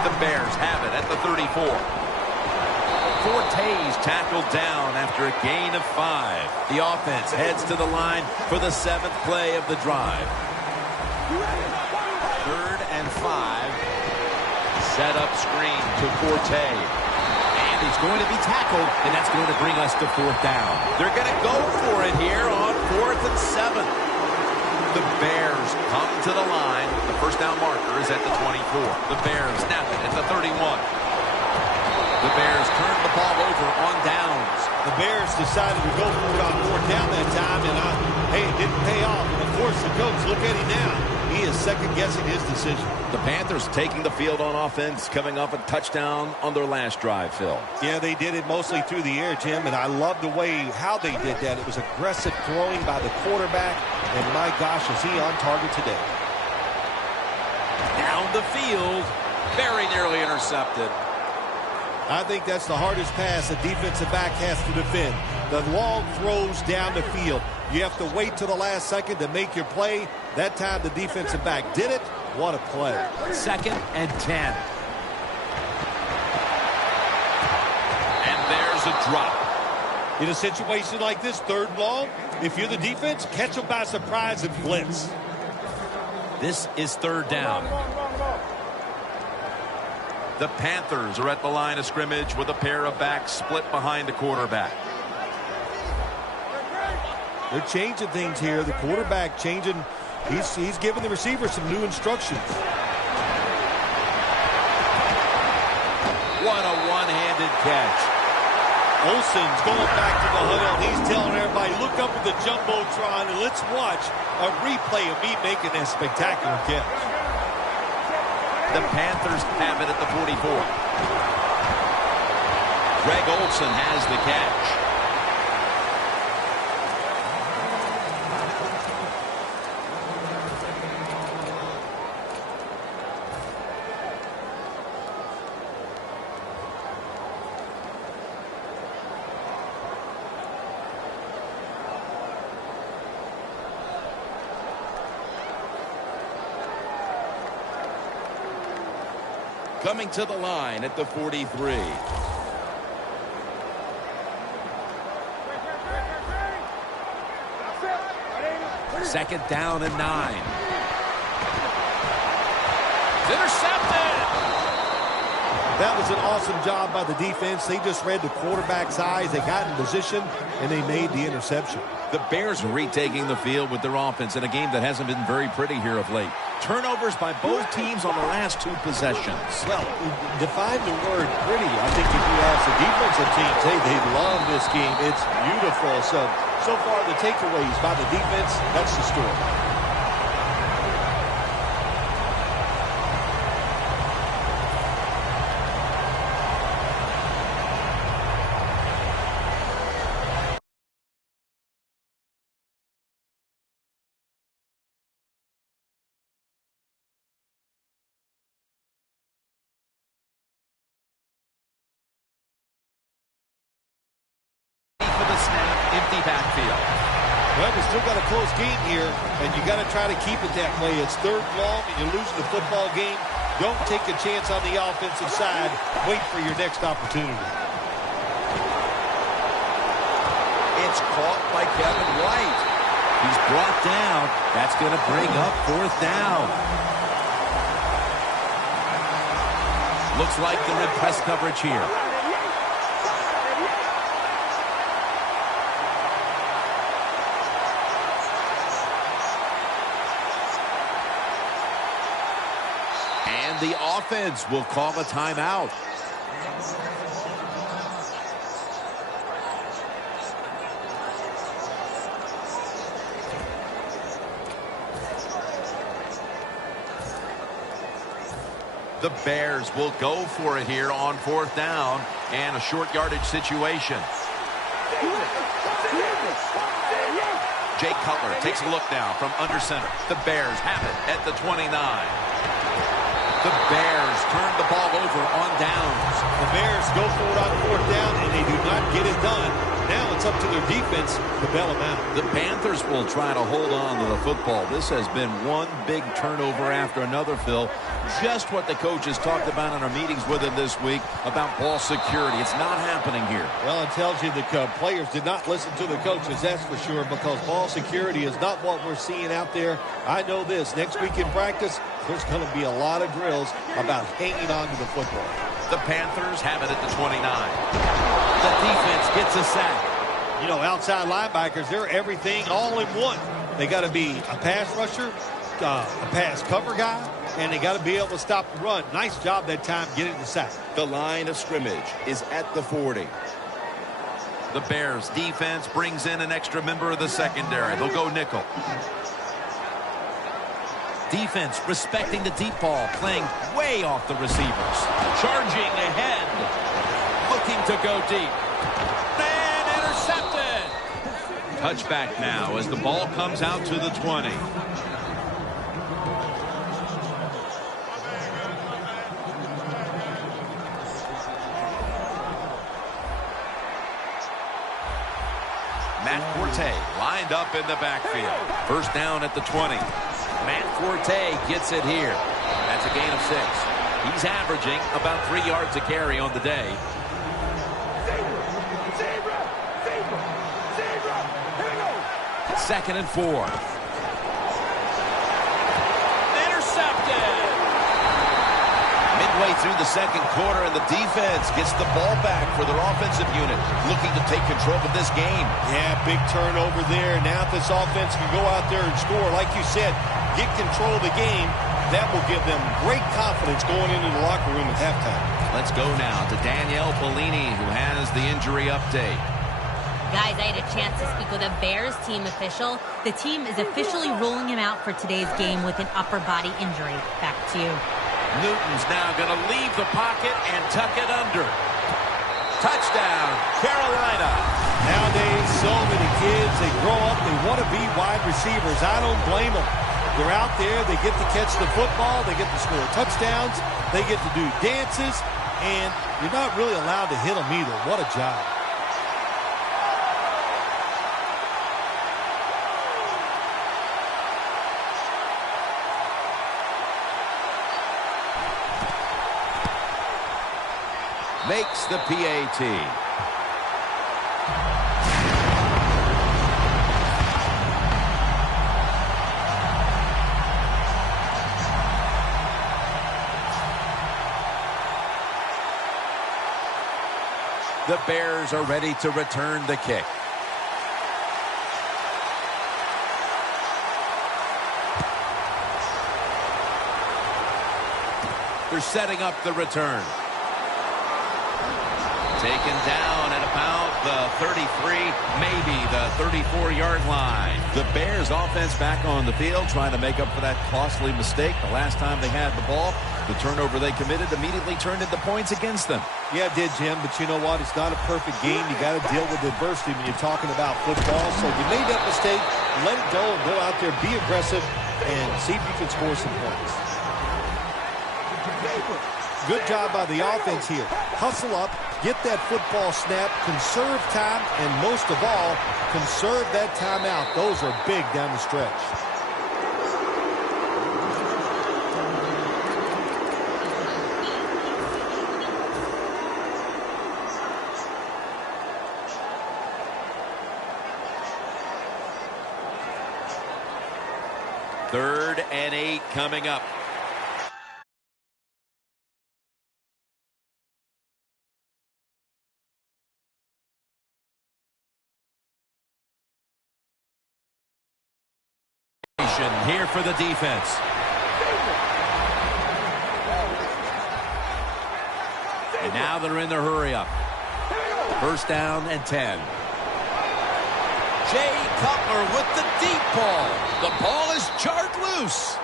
The Bears have it at the 34. Forte's tackled down after a gain of 5. The offense heads to the line for the 7th play of the drive. 3rd and 5. Set up screen to Forte. And he's going to be tackled, and that's going to bring us to 4th down. They're going to go for it here on 4th and 7. The Bears come to the line. The first down marker is at the 24. The Bears snap it at the 31. The Bears turn the ball over on downs. The Bears decided to go for it on 4th down that time, and hey, it didn't pay off. And of course, the coach, look at him now. He is second-guessing his decision. The Panthers taking the field on offense, coming off a touchdown on their last drive, Phil. Yeah, they did it mostly through the air, Jim, and I love the way how they did that. It was aggressive throwing by the quarterback, and my gosh, is he on target today. Down the field, very nearly intercepted. I think that's the hardest pass a defensive back has to defend. The long throws down the field. You have to wait till the last second to make your play. That time the defensive back did it. What a play. 2nd and 10. And there's a drop. In a situation like this, 3rd and long, if you're the defense, catch them by surprise and blitz. This is 3rd down. The Panthers are at the line of scrimmage with a pair of backs split behind the quarterback. They're changing things here. The quarterback changing. He's giving the receiver some new instructions. What a one-handed catch. Olsen's going back to the huddle. He's telling everybody, look up at the Jumbotron and let's watch a replay of me making that spectacular catch. The Panthers have it at the 44. Greg Olsen has the catch. Coming to the line at the 43. Second down and 9. Intercepted! That was an awesome job by the defense. They just read the quarterback's eyes. They got in position, and they made the interception. The Bears retaking the field with their offense in a game that hasn't been very pretty here of late. Turnovers by both teams on the last 2 possessions. Well, define the word pretty. I think if you ask the defensive teams, hey, they love this game. It's beautiful. So far, the takeaways by the defense, that's the story. Empty backfield. Well, we still got a close game here, and you got to try to keep it that way. It's 3rd and long, and you're losing the football game. Don't take a chance on the offensive side. Wait for your next opportunity. It's caught by Kevin White. He's brought down. That's going to bring up 4th down. Looks like they're in press coverage here. The offense will call a timeout. The Bears will go for it here on 4th down and a short yardage situation. Jay Cutler takes a look now from under center. The Bears have it at the 29. The Bears turn the ball over on downs. The Bears go for it on 4th down, and they do not get it done. Now it's it's up to their defense to bail them out. The Panthers will try to hold on to the football. This has been one big turnover after another, Phil. Just what the coaches talked about in our meetings with him this week about ball security. It's not happening here. Well, it tells you the players did not listen to the coaches, that's for sure, because ball security is not what we're seeing out there. I know this. Next week in practice, there's going to be a lot of drills about hanging on to the football. The Panthers have it at the 29. The defense gets a sack. You know, outside linebackers, they're everything all in one. They got to be a pass rusher, a pass cover guy, and they got to be able to stop the run. Nice job that time getting the sack. The line of scrimmage is at the 40. The Bears defense brings in an extra member of the secondary. They'll go nickel. Defense respecting the deep ball, playing way off the receivers. Charging ahead. Looking to go deep. And intercepted. Touchback now as the ball comes out to the 20. Matt Forte lined up in the backfield. First down at the 20. Matt Forte gets it here. That's a gain of 6. He's averaging about 3 yards a carry on the day. Second and 4. Intercepted. Midway through the second quarter, and the defense gets the ball back for their offensive unit, looking to take control of this game. Yeah, big turnover there. Now if this offense can go out there and score, like you said, get control of the game, that will give them great confidence going into the locker room at halftime. Let's go now to Danielle Bellini, who has the injury update. Guys, I had a chance to speak with a Bears team official. The team is officially ruling him out for today's game with an upper body injury. Back to you. Newton's now going to leave the pocket and tuck it under. Touchdown, Carolina. Nowadays, so many kids, they grow up, they want to be wide receivers. I don't blame them. They're out there, they get to catch the football, they get to score touchdowns, they get to do dances, and you're not really allowed to hit them either. What a job. Makes the PAT. The Bears are ready to return the kick. They're setting up the return. Taken down at about the 33, maybe the 34-yard line. The Bears offense back on the field trying to make up for that costly mistake. The last time they had the ball, the turnover they committed immediately turned into points against them. Yeah, it did, Jim, but you know what? It's not a perfect game. You got to deal with adversity when you're talking about football. So you made that mistake, let it go, and go out there, be aggressive, and see if you can score some points. Good job by the offense here. Hustle up, get that football snap, conserve time, and most of all, conserve that timeout. Those are big down the stretch. Third and 8 coming up. Here for the defense. And now they're in their hurry up. First down and 10. Jay Cutler with the deep ball. The ball is jarred loose.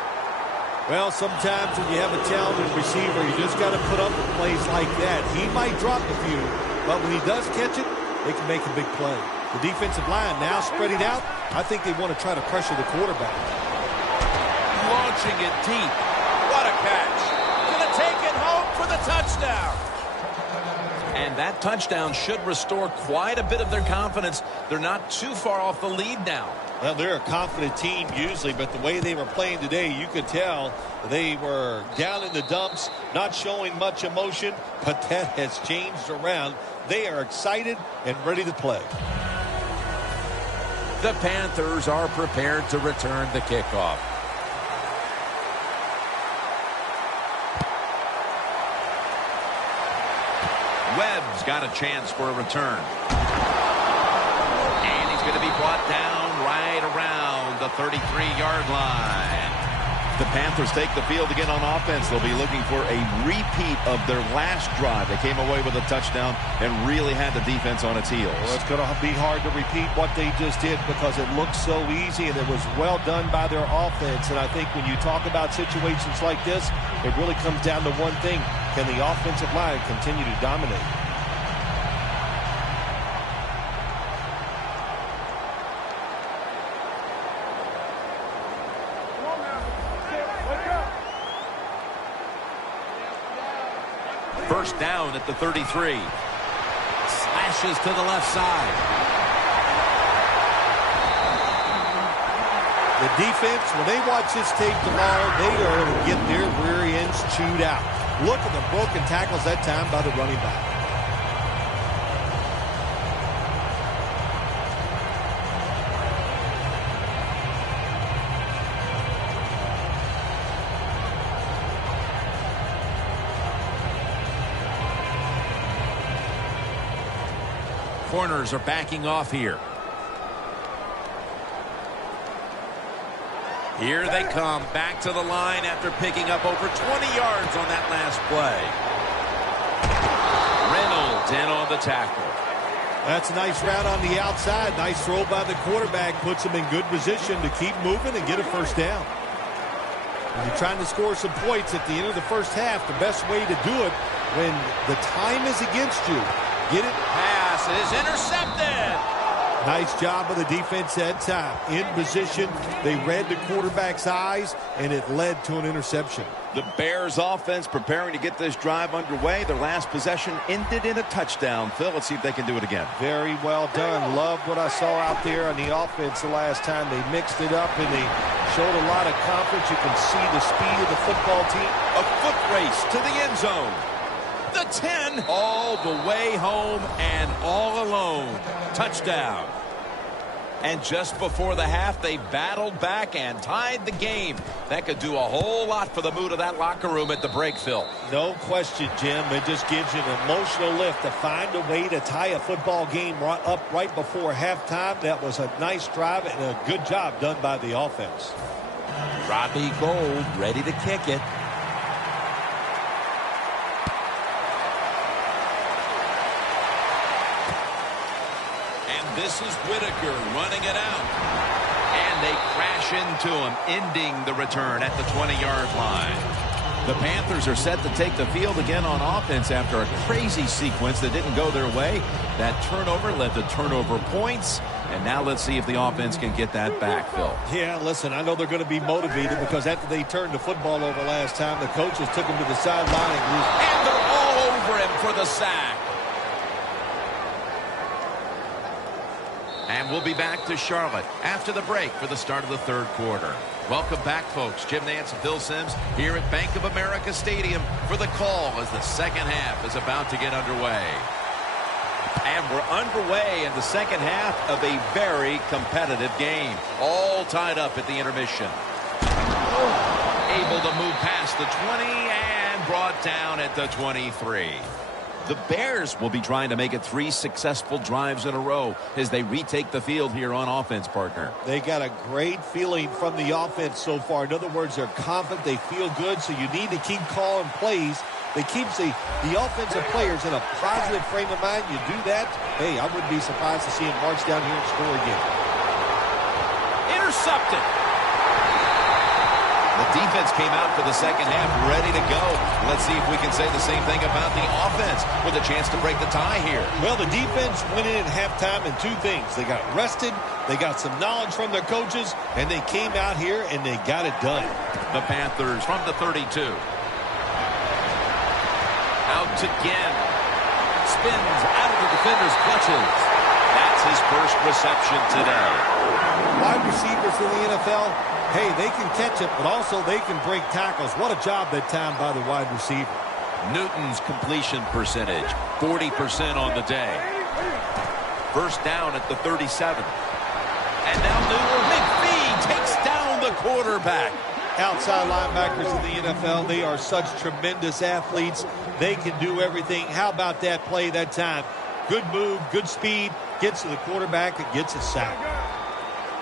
Well, sometimes when you have a talented receiver, you just got to put up with plays like that. He might drop a few, but when he does catch it, they can make a big play. The defensive line now spreading out. I think they want to try to pressure the quarterback. Launching it deep. What a catch. Gonna take it home for the touchdown. And And that touchdown should restore quite a bit of their confidence. They're not too far off the lead now. Well, they're a confident team usually, but the way they were playing today, you could tell they were down in the dumps, not showing much emotion, but that has changed around. They are excited and ready to play. The Panthers are prepared to return the kickoff. Webb's got a chance for a return. And he's going to be brought down right around the 33-yard line. The Panthers take the field again on offense. They'll be looking for a repeat of their last drive. They came away with a touchdown and really had the defense on its heels. Well, it's going to be hard to repeat what they just did because it looked so easy and it was well done by their offense. And I think when you talk about situations like this, it really comes down to one thing. Can the offensive line continue to dominate? First down at the 33. Slashes to the left side. The defense, when they watch this tape tomorrow, they are going to get their rear ends chewed out. Look at the broken tackles that time by the running back. Corners are backing off here. Here they come back to the line after picking up over 20 yards on that last play. Reynolds in on the tackle. That's a nice route on the outside. Nice throw by the quarterback. Puts him in good position to keep moving and get a first down. When you're trying to score some points at the end of the first half, the best way to do it when the time is against you, get it. Pass is intercepted. Nice job of the defense that time. In position, they read the quarterback's eyes, and it led to an interception. The Bears offense preparing to get this drive underway. Their last possession ended in a touchdown. Phil, let's see if they can do it again. Very well done. Loved what I saw out there on the offense the last time. They mixed it up, and they showed a lot of confidence. You can see the speed of the football team. A foot race to the end zone. The 10 all the way home and all alone. Touchdown. And just before the half, they battled back and tied the game. That could do a whole lot for the mood of that locker room at the break, Phil. No question, Jim. It just gives you an emotional lift to find a way to tie a football game up right before halftime. That was a nice drive and a good job done by the offense. Robbie Gould ready to kick it. This is Whitaker running it out. And they crash into him, ending the return at the 20-yard line. The Panthers are set to take the field again on offense after a crazy sequence that didn't go their way. That turnover led to turnover points. And now let's see if the offense can get that back, Phil. Yeah, listen, I know they're going to be motivated because after they turned the football over last time, the coaches took him to the sideline. And they're all over him for the sack. And we'll be back to Charlotte after the break for the start of the third quarter. Welcome back, folks. Jim Nantz and Phil Simms here at Bank of America Stadium for the call as the second half is about to get underway. And we're underway in the second half of a very competitive game. All tied up at the intermission. Able to move past the 20 and brought down at the 23. The Bears will be trying to make it 3 successful drives in a row as they retake the field here on offense, partner. They got a great feeling from the offense so far. In other words, they're confident, they feel good, so you need to keep calling plays. They keep the offensive players in a positive frame of mind. You do that, hey, I wouldn't be surprised to see them march down here and score again. Intercepted. The defense came out for the second half ready to go. Let's see if we can say the same thing about the offense with a chance to break the tie here. Well, the defense went in at halftime in 2 things. They got rested, they got some knowledge from their coaches, and they came out here and they got it done. The Panthers from the 32. Out again. Spins out of the defender's clutches. That's his first reception today. Wide receivers in the NFL, hey, they can catch it, but also they can break tackles. What a job that time by the wide receiver. Newton's completion percentage, 40% on the day. First down at the 37. And now Newton, McPhee takes down the quarterback. Outside linebackers in the NFL, they are such tremendous athletes. They can do everything. How about that play that time? Good move, good speed, gets to the quarterback and gets a sack.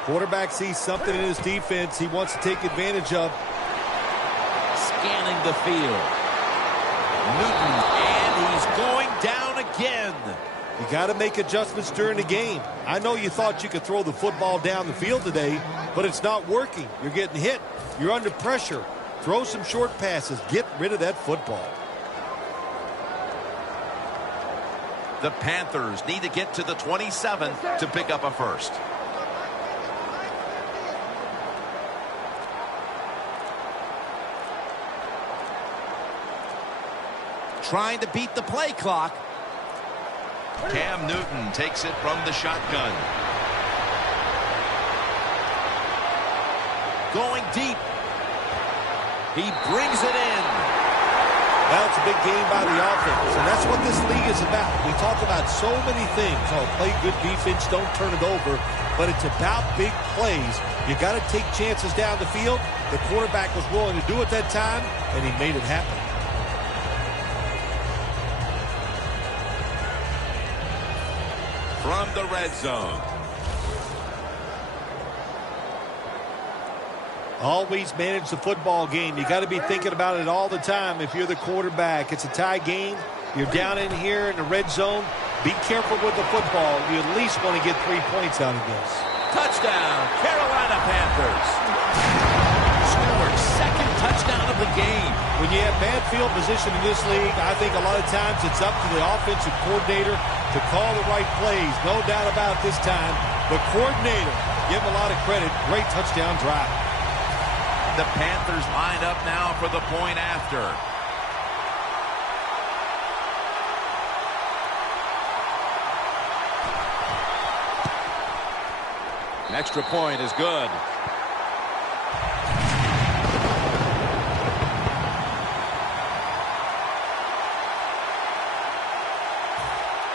Quarterback sees something in his defense he wants to take advantage of. Scanning the field. Newton, and he's going down again. You got to make adjustments during the game. I know you thought you could throw the football down the field today, but it's not working. You're getting hit. You're under pressure. Throw some short passes. Get rid of that football. The Panthers need to get to the 27 to pick up a first. Trying to beat the play clock. Cam Newton takes it from the shotgun. Going deep. He brings it in. Well, it's a big game by the offense, and that's what this league is about. We talk about so many things. Oh, play good defense, don't turn it over. But it's about big plays. You got to take chances down the field. The quarterback was willing to do it that time, and he made it happen. From the red zone. Always manage the football game. You got to be thinking about it all the time if you're the quarterback. It's a tie game. You're down in here in the red zone. Be careful with the football. You at least want to get 3 points out of this. Touchdown, Carolina Panthers. Scored second touchdown of the game. When you have bad field position in this league, I think a lot of times it's up to the offensive coordinator to call the right plays. No doubt about this time. The coordinator, give him a lot of credit. Great touchdown drive. The Panthers line up now for the point after. An extra point is good.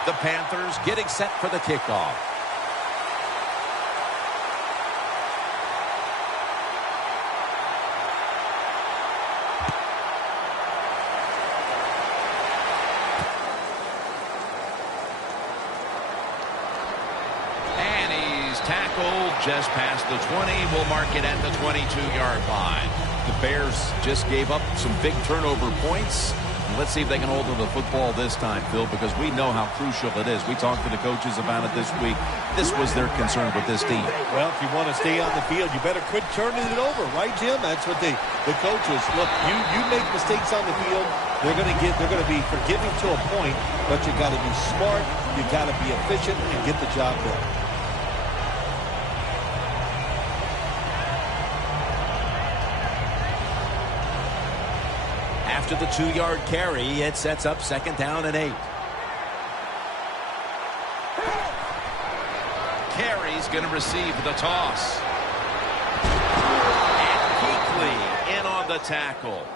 The Panthers getting set for the kickoff. Tackled just past the 20. We'll mark it at the 22-yard line. The Bears just gave up some big turnover points. Let's see if they can hold on to the football this time, Phil, because we know how crucial it is. We talked to the coaches about it this week. This was their concern with this team. Well, if you want to stay on the field, you better quit turning it over, right, Jim? That's what the coaches look. You make mistakes on the field, they're going to be forgiving to a point, but you got to be smart, you got to be efficient, and get the job done. After the 2-yard carry, it sets up 2nd down and 8. Carey's going to receive the toss. And Kuechly in on the tackle.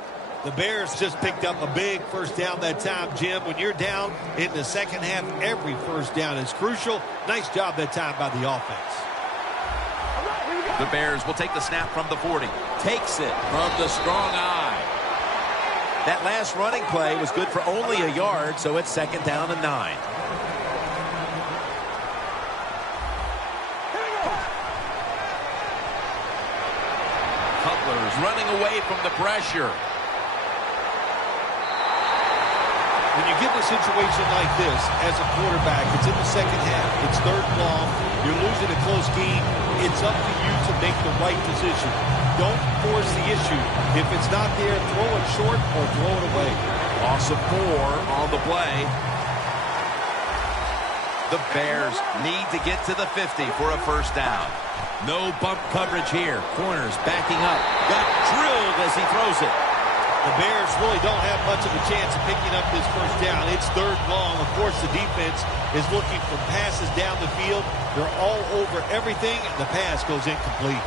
The Bears just picked up a big first down that time, Jim. When you're down in the second half, every first down is crucial. Nice job that time by the offense. The Bears will take the snap from the 40. Takes it from the strong eye. That last running play was good for only a yard, so it's 2nd down and 9. Cutler's running away from the pressure. When you get in a situation like this, as a quarterback, it's in the second half, it's 3rd and long, you're losing a close game, it's up to you to make the right decision. Don't force the issue. If it's not there, throw it short or throw it away. Loss of 4 on the play. The Bears need to get to the 50 for a first down. No bump coverage here. Corners backing up. Got drilled as he throws it. The Bears really don't have much of a chance of picking up this first down. It's third long. Of course, the defense is looking for passes down the field. They're all over everything, and the pass goes incomplete.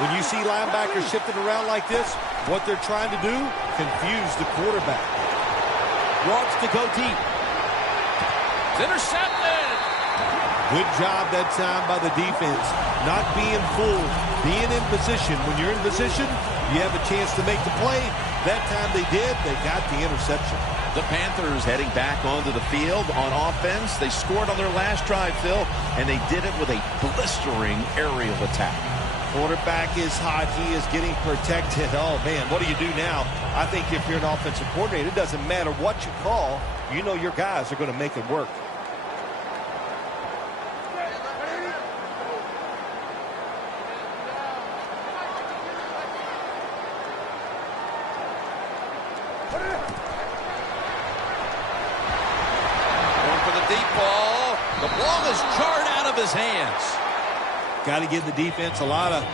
When you see linebackers shifting around like this, what they're trying to do, confuse the quarterback. Wants to go deep. It's intercepted. Good job that time by the defense. Not being fooled, being in position. When you're in position, you have a chance to make the play. That time they did. They got the interception. The Panthers heading back onto the field on offense. They scored on their last drive, Phil, and they did it with a blistering aerial attack. Quarterback is hot. He is getting protected. Oh, man, what do you do now? I think if you're an offensive coordinator, it doesn't matter what you call. You know your guys are going to make it work. Going for the deep ball. The ball is jarred out of his hands. Got to give the defense a lot of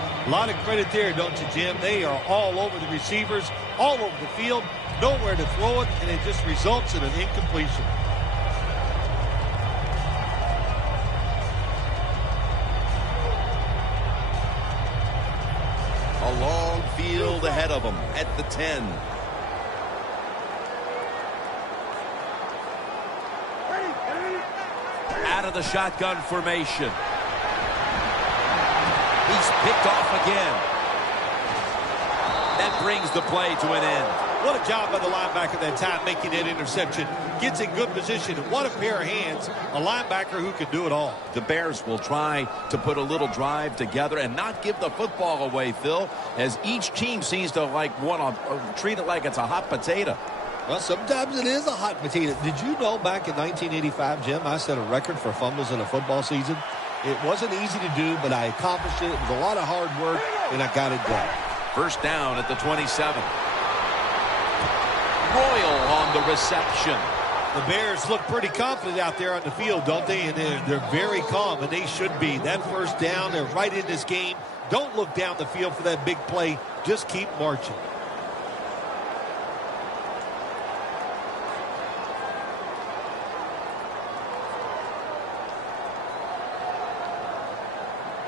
credit there, don't you, Jim? They are all over the receivers, all over the field, nowhere to throw it, and it just results in an incompletion. A long field ahead of them at the 10. Out of the shotgun formation. He's picked off again. That brings the play to an end. What a job by the linebacker that time making that interception. Gets in good position. And what a pair of hands. A linebacker who can do it all. The Bears will try to put a little drive together and not give the football away, Phil, as each team seems to want to treat it like it's a hot potato. Well, sometimes it is a hot potato. Did you know back in 1985, Jim, I set a record for fumbles in a football season? It wasn't easy to do, but I accomplished it. It was a lot of hard work, and I got it done. First down at the 27. Royal on the reception. The Bears look pretty confident out there on the field, don't they? And they're very calm, and they should be. That first down, they're right in this game. Don't look down the field for that big play. Just keep marching.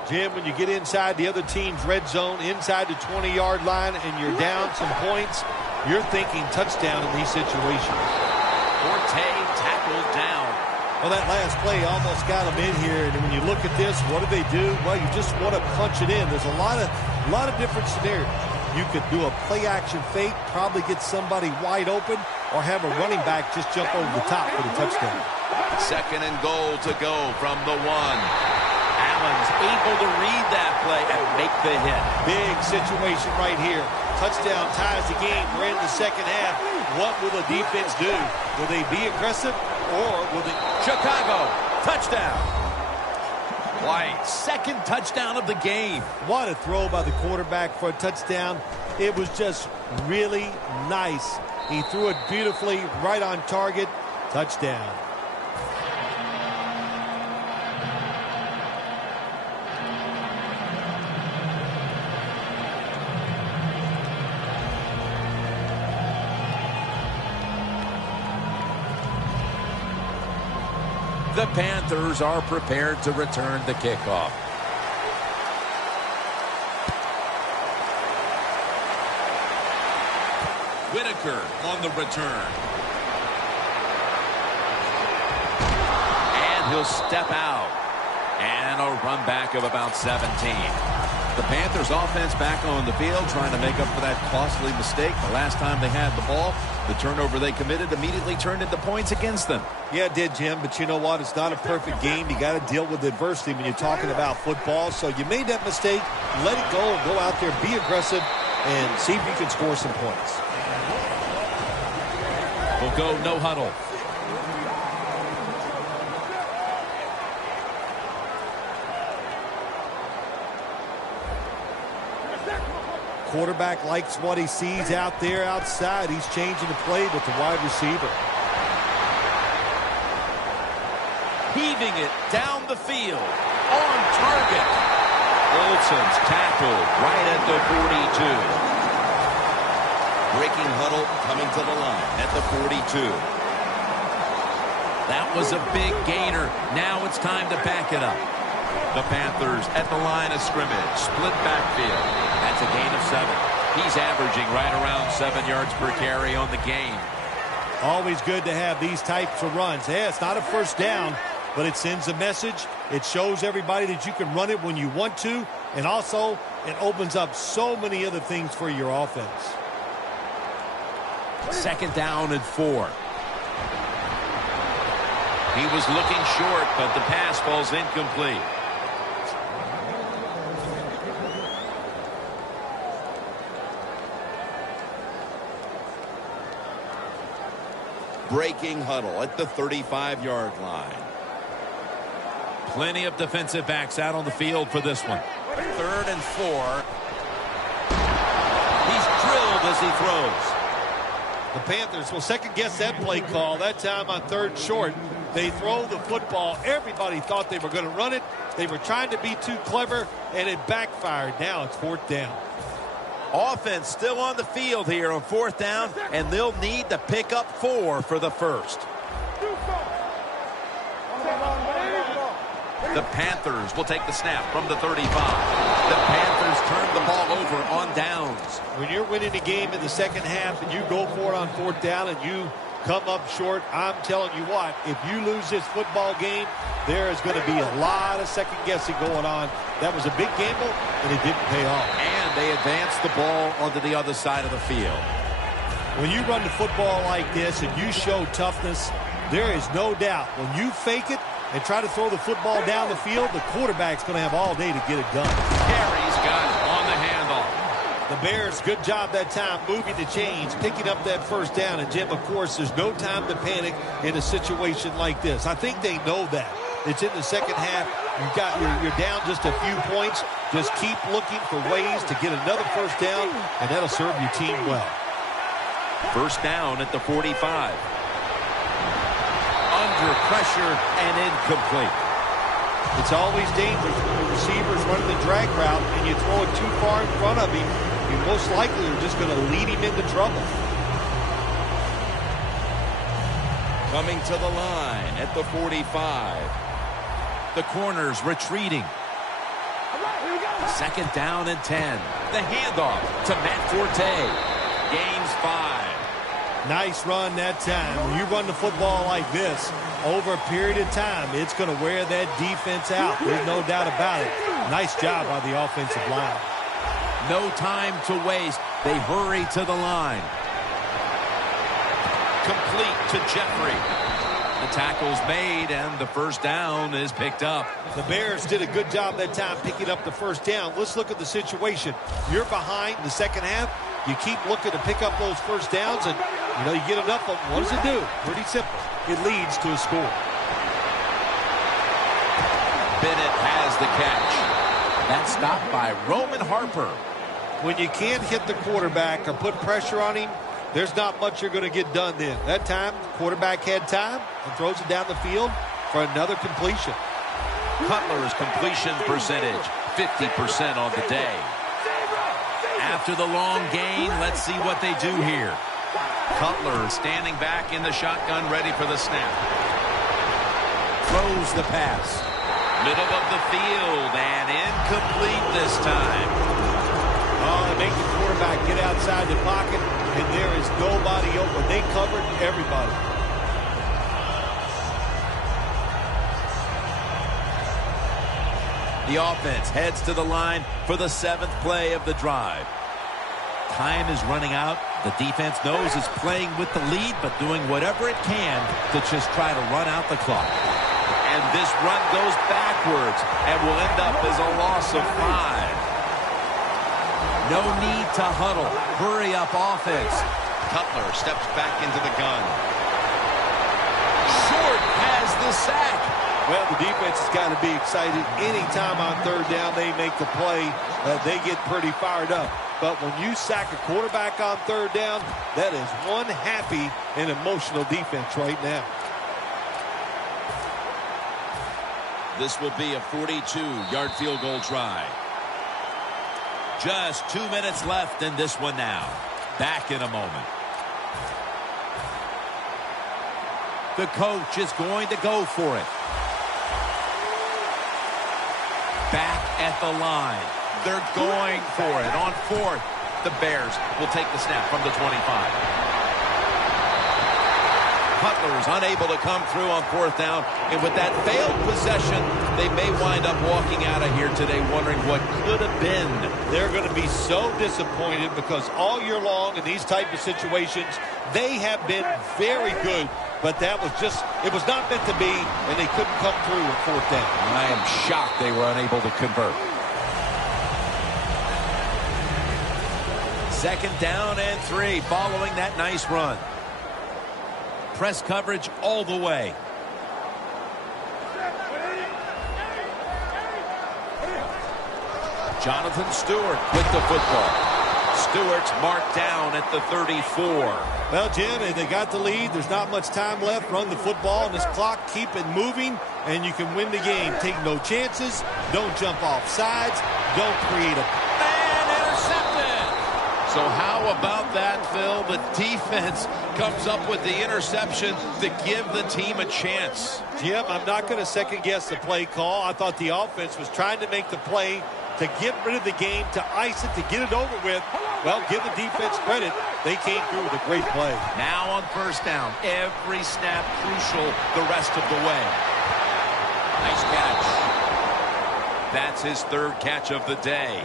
Jim, when you get inside the other team's red zone, inside the 20-yard line, and you're down some points, you're thinking touchdown in these situations. Forte tackled down. Well, that last play almost got them in here, and when you look at this, what do? Well, you just want to punch it in. There's a lot of different scenarios. You could do a play-action fake, probably get somebody wide open, or have a running back just jump over the top for the touchdown. Second and goal to go from the 1. Allen's able to read that play and make the hit. Big situation right here. Touchdown ties the game. We're in the second half. What will the defense do? Will they be aggressive or will they... Chicago, touchdown. White, second touchdown of the game. What a throw by the quarterback for a touchdown. It was just really nice. He threw it beautifully, right on target. Touchdown. The Panthers are prepared to return the kickoff. Whitaker on the return. And he'll step out. And a run back of about 17. The Panthers offense back on the field trying to make up for that costly mistake. The last time they had the ball, the turnover they committed immediately turned into points against them. Yeah, it did, Jim, but you know what? It's not a perfect game. You got to deal with adversity when you're talking about football. So you made that mistake. Let it go and go out there, be aggressive, and see if you can score some points. We'll go no huddle. Quarterback likes what he sees out there outside. He's changing the play with the wide receiver. Heaving it down the field. On target. Olsen's tackled right at the 42. Breaking huddle coming to the line at the 42. That was a big gainer. Now it's time to back it up. The Panthers at the line of scrimmage. Split backfield. That's a gain of 7. He's averaging right around 7 yards per carry on the game. Always good to have these types of runs. Yeah, it's not a first down, but it sends a message. It shows everybody that you can run it when you want to. And also, it opens up so many other things for your offense. 2nd down and 4. He was looking short, but the pass falls incomplete. Breaking huddle at the 35-yard line. Plenty of defensive backs out on the field for this one. 3rd and 4. He's drilled as he throws. The Panthers will second-guess that play call. That time on 3rd short, they throw the football. Everybody thought they were going to run it. They were trying to be too clever, and it backfired. Now it's 4th down. Offense still on the field here on 4th down, and they'll need to pick up 4 for the first. The Panthers will take the snap from the 35. The Panthers turn the ball over on downs. When you're winning a game in the second half and you go for it on 4th down and you come up short, I'm telling you what, if you lose this football game, there is going to be a lot of second-guessing going on. That was a big gamble, and it didn't pay off. And they advance the ball onto the other side of the field. When you run the football like this and you show toughness, there is no doubt when you fake it and try to throw the football down the field, the quarterback's going to have all day to get it done. Carey's got it on the handoff. The Bears, good job that time moving the chains, picking up that 1st down. And, Jim, of course, there's no time to panic in a situation like this. I think they know that. It's in the second half. You're down just a few points. Just keep looking for ways to get another 1st down, and that'll serve your team well. 1st down at the 45. Under pressure and incomplete. It's always dangerous when the receiver's running the drag route and you throw it too far in front of him. You most likely are just going to lead him into trouble. Coming to the line at the 45. The corners retreating. 2nd down and 10. The handoff to Matt Forte. Gains 5. Nice run that time. When you run the football like this, over a period of time, it's going to wear that defense out. There's no doubt about it. Nice job by the offensive line. No time to waste. They hurry to the line. Complete to Jeffrey. The tackle's made, and the 1st down is picked up. The Bears did a good job that time picking up the 1st down. Let's look at the situation. You're behind in the second half. You keep looking to pick up those 1st downs, and you get enough of them. What does it do? Pretty simple. It leads to a score. Bennett has the catch. That's stopped by Roman Harper. When you can't hit the quarterback or put pressure on him, there's not much you're going to get done then. That time, the quarterback had time and throws it down the field for another completion. Cutler's completion percentage, 50% on the day. After the long gain, let's see what they do here. Cutler standing back in the shotgun, ready for the snap. Throws the pass. Middle of the field, and incomplete this time. Oh, they make the quarterback get outside the pocket, and there is nobody open. They covered everybody. The offense heads to the line for the 7th play of the drive. Time is running out. The defense knows it's playing with the lead, but doing whatever it can to just try to run out the clock. And this run goes backwards and will end up as a loss of 5. No need to huddle. Hurry up offense. Cutler steps back into the gun. Short has the sack. Well, the defense has got to be excited. Anytime on 3rd down they make the play, they get pretty fired up. But when you sack a quarterback on 3rd down, that is one happy and emotional defense right now. This will be a 42-yard field goal try. Just 2 minutes left in this one now. Back in a moment. The coach is going to go for it. Back at the line. They're going for it on fourth. The Bears will take the snap from the 25. Cutler's unable to come through on fourth down. And with that failed possession, they may wind up walking out of here today wondering what could have been. They're going to be so disappointed because all year long in these type of situations, they have been very good. But that was just, it was not meant to be, and they couldn't come through on fourth down. I am shocked they were unable to convert. Second down and 3 following that nice run. Press coverage all the way. Jonathan Stewart with the football. Stewart's marked down at the 34. Well, Jim, they got the lead. There's not much time left. Run the football on this clock. Keep it moving, and you can win the game. Take no chances. Don't jump off sides. Don't create a... And intercepted! So how about that, Phil? The defense comes up with the interception to give the team a chance. Jim, I'm not going to second-guess the play call. I thought the offense was trying to make the play to get rid of the game, to ice it, to get it over with. Well, give the defense credit. They came through with a great play. Now on first down, every snap crucial the rest of the way. Nice catch. That's his third catch of the day.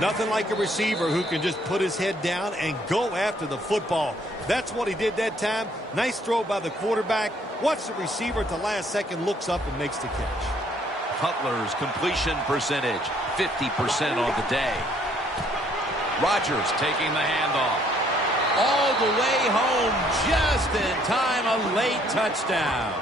Nothing like a receiver who can just put his head down and go after the football. That's what he did that time. Nice throw by the quarterback. Watch the receiver at the last second, looks up and makes the catch. Cutler's completion percentage, 50% on the day. Rodgers taking the handoff. All the way home, just in time, a late touchdown.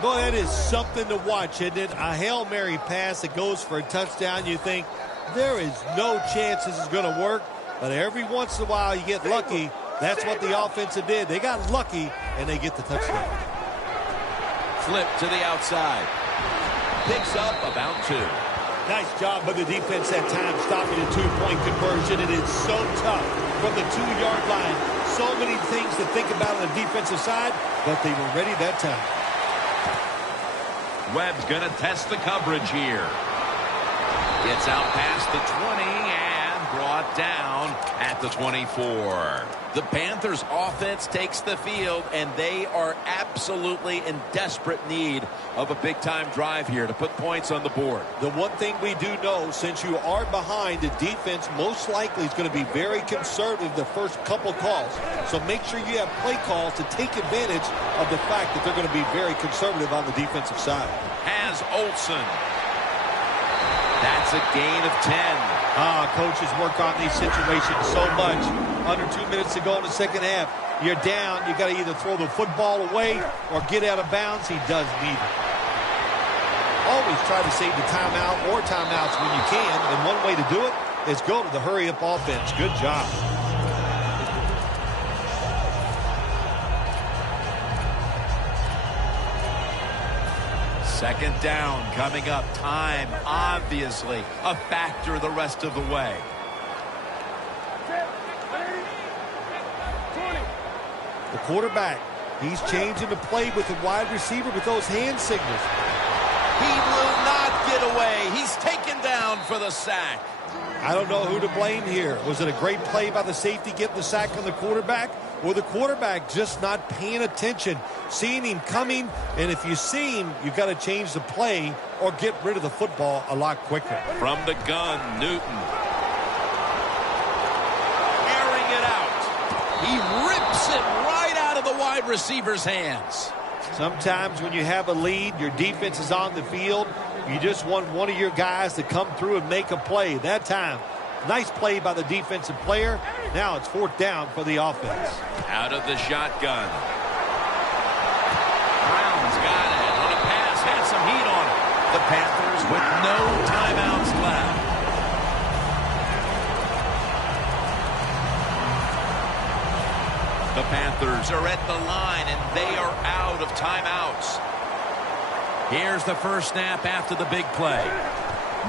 Boy, that is something to watch, isn't it? A Hail Mary pass that goes for a touchdown. You think, there is no chance this is going to work. But every once in a while, you get lucky. That's what the offense did. They got lucky, and they get the touchdown. Flip to the outside. Picks up about 2. Nice job by the defense that time, stopping a two-point conversion. It is so tough from the 2-yard line. So many things to think about on the defensive side, but they were ready that time. Webb's going to test the coverage here. Gets out past the 20 and brought down at the 24. The Panthers offense takes the field, and they are absolutely in desperate need of a big-time drive here to put points on the board. The one thing we do know, since you are behind, the defense most likely is going to be very conservative the first couple calls. So make sure you have play calls to take advantage of the fact that they're going to be very conservative on the defensive side. Has Olsen. That's a gain of 10. Coaches work on these situations so much. Under 2 minutes to go in the second half. You're down. You got to either throw the football away or get out of bounds. He does neither. Always try to save the timeout or timeouts when you can. And one way to do it is go to the hurry-up offense. Good job. Second down coming up. Time, obviously, a factor the rest of the way. The quarterback, he's changing the play with the wide receiver with those hand signals. He will not get away. He's taken down for the sack. I don't know who to blame here. Was it a great play by the safety getting the sack on the quarterback? Or the quarterback just not paying attention, seeing him coming, and if you see him, you've got to change the play or get rid of the football a lot quicker. From the gun, Newton. Airing it out. He rips it right out of the wide receiver's hands. Sometimes when you have a lead, your defense is on the field, you just want one of your guys to come through and make a play. That time, nice play by the defensive player. Now it's fourth down for the offense. Out of the shotgun. Brown's got it on a pass. Had some heat on it. The Panthers with no timeouts left. The Panthers are at the line, and they are out of timeouts. Here's the first snap after the big play.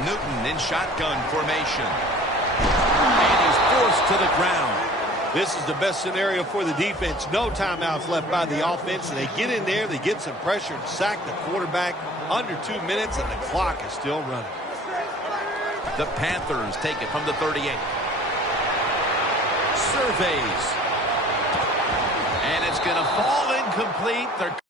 Newton in shotgun formation. And he's forced to the ground. This is the best scenario for the defense. No timeouts left by the offense. And they get in there, they get some pressure and sack the quarterback under 2 minutes, and the clock is still running. The Panthers take it from the 38. Surveys. And it's going to fall incomplete. They're